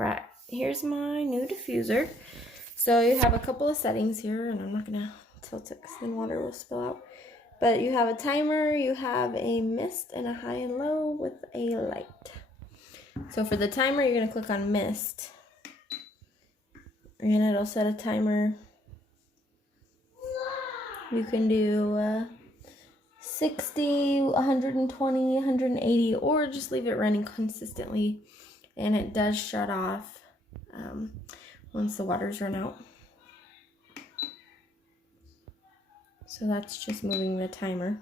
Right, here's my new diffuser. So you have a couple of settings here, and I'm not gonna tilt it because then water will spill out. But you have a timer, you have a mist, and a high and low with a light. So for the timer, you're gonna click on mist, and it'll set a timer. You can do 60, 120, 180, or just leave it running consistently, and it does shut off once the waters run out. So that's just moving the timer.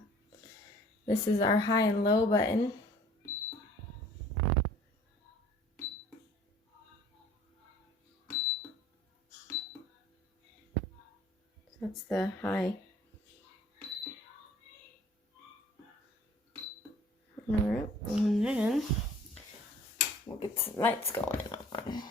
This is our high and low button. That's the high. Alright, and then we'll get some lights going on.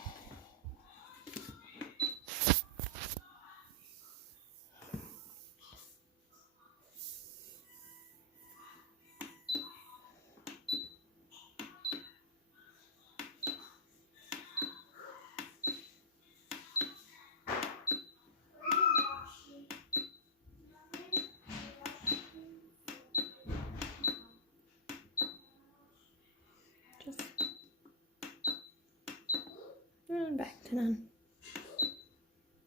And back to none.